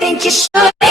think you should be.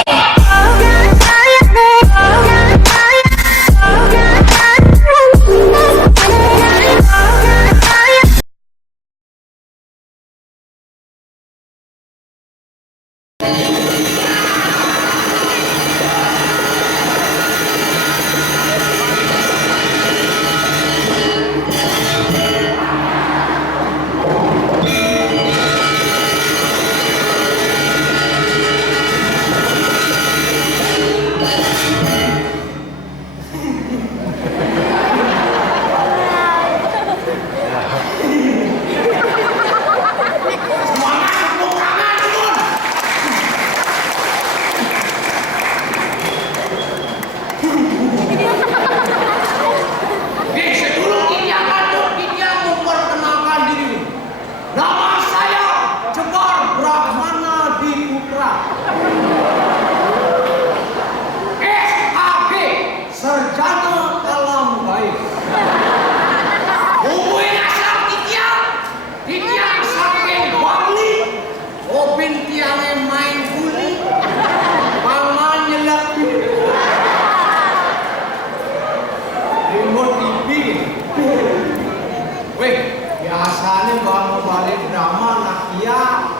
Biasanya baru balik drama nak iya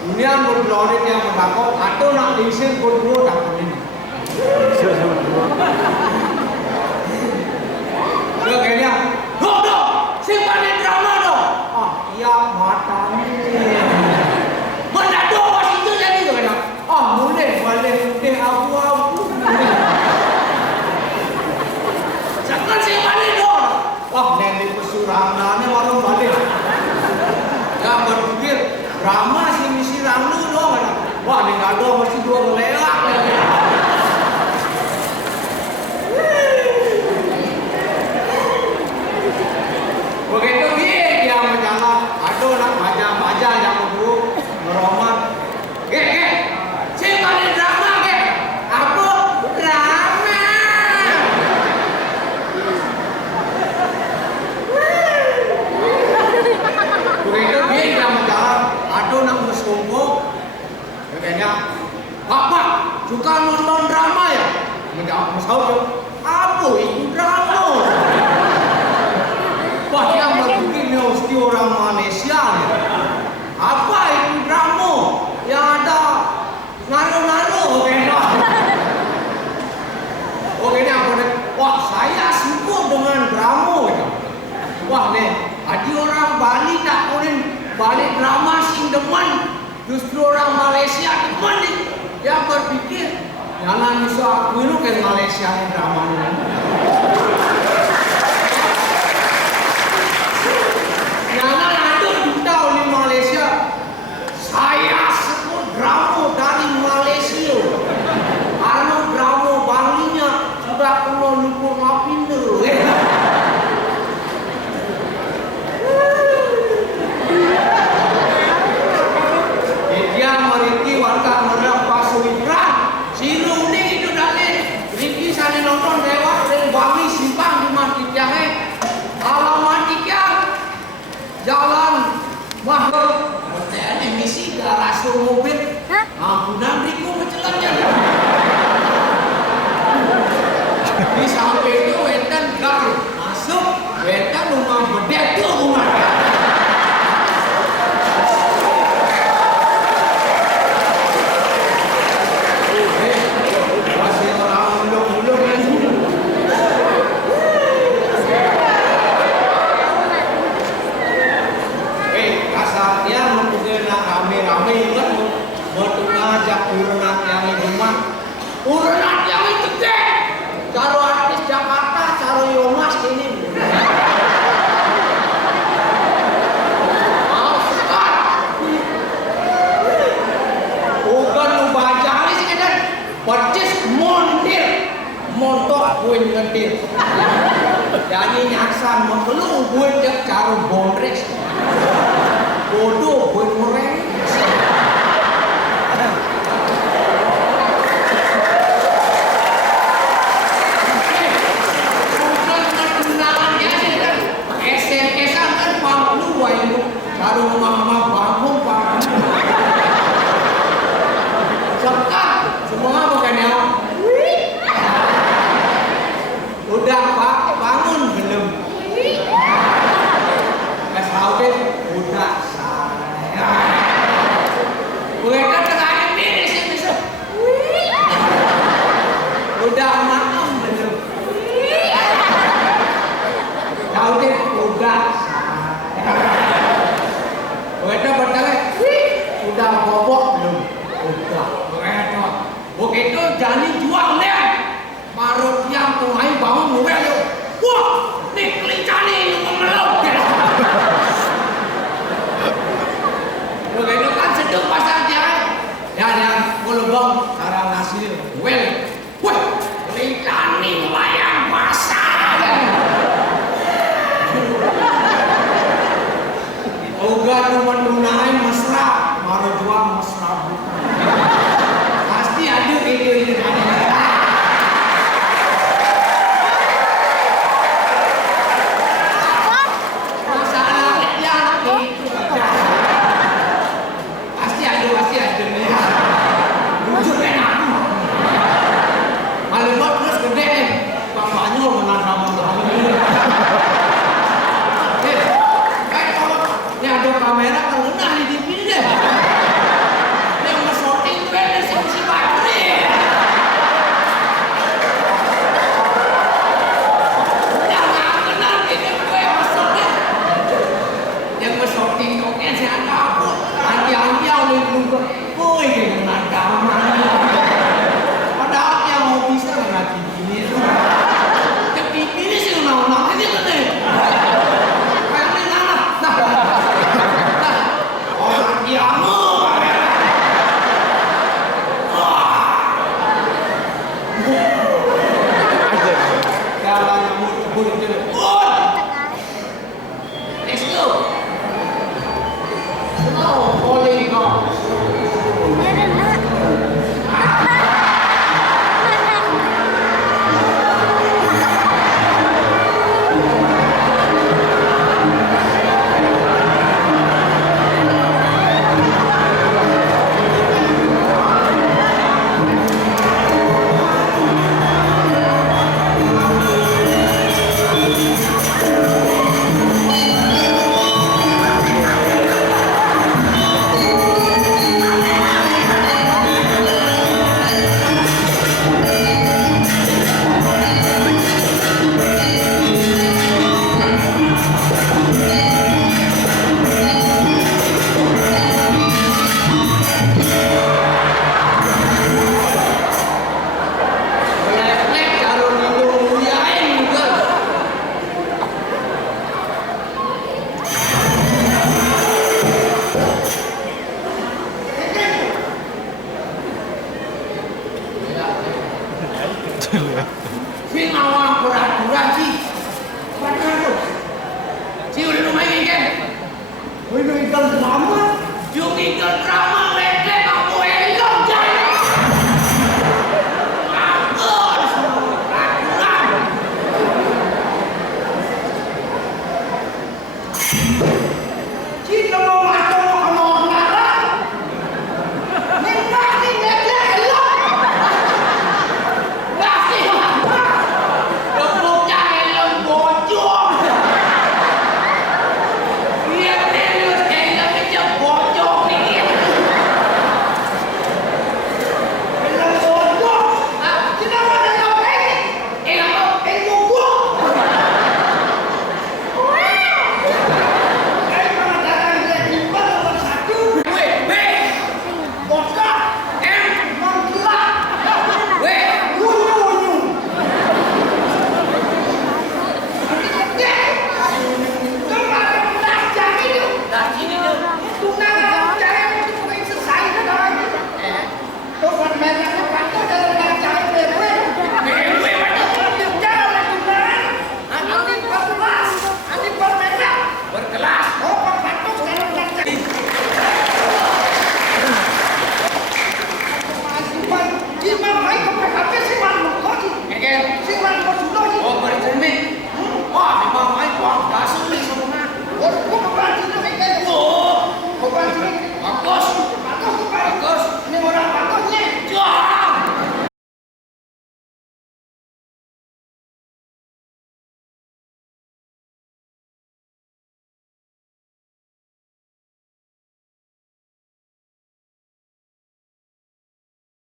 dunia bergelorik yang berbakok atau nak diisir berdua takut ini lo kayaknya do sing balik drama do iya matanya mana do masih itu jadi tuh kayaknya mulai balik deh abu-abu jangan sing balik do nenek pesurangannya warung balik ya berpikir drama si misi randu dong wah ini gak dong mesti dua melelak begitu dia menjalan aduh nak baca yang dulu meromat siapa di drama aku drama begitu dia menjalan aduh nak bersumpuk kayaknya Pak suka nonton drama ya menjawab masalah apa itu drama wah dia berpikir mesti orang Malaysia ya apa itu drama yang ada naruh-naruh oke apa wah saya suka dengan drama wah nih ada orang Bali tak boleh balik drama sing demen justru orang Malaysia demen nih yang berpikir jangan bisa aku itu ke Malaysia yang drama ini jangan ada duta di Malaysia saya sebut drama dari Malaysia karena drama Balinya sudah kena lupa ngapindo dia meriki warga merapa suwitran silu ni itu dalil riki sana nonton lewat dari Bali simpang di Matikyange alamat Tikyang jalan Mahmud bertanya misi garasi mobil ampunan riku mencelatnya di sampai itu wetan gar masuk wetan rumah bedek tu rumah Urenat yang itu deh, caro artis Jakarta, caro Yomas ini. Bukan lu baca ini sih kan, percis montir, montok buin ngetir. Jadi nyaksan mengelu buin cek caro bondres, bodoh buin mereng. Baru mama bangun. Sekarang berani jual nih. Marut yang tungai bangun gue yuk. Wah, nih kelincani ini memeluk. Begitu kan sedang pasar dia. Ya, gue lebong cara ngasih well. Wah, kelincani melayang pasar. Oga cuma tunai mesra, marut jual mesra. Pasti ada ide-ide kamera kan udah di TV deh. Yang nge-shooting gue si Bakri. Udah nggak kenal video gue maksudnya. Yang nge-shooting oke si aku. Anti-anti oleh gue. Woi dengan kamera. Padahal yang mau bisa nggak TV itu. Yang TV ini sih undang-undang ini kan deh. Sing awang peraturan sih. Padahal si udah lumayan kan. Udah ikan drama. Jung ikan drama.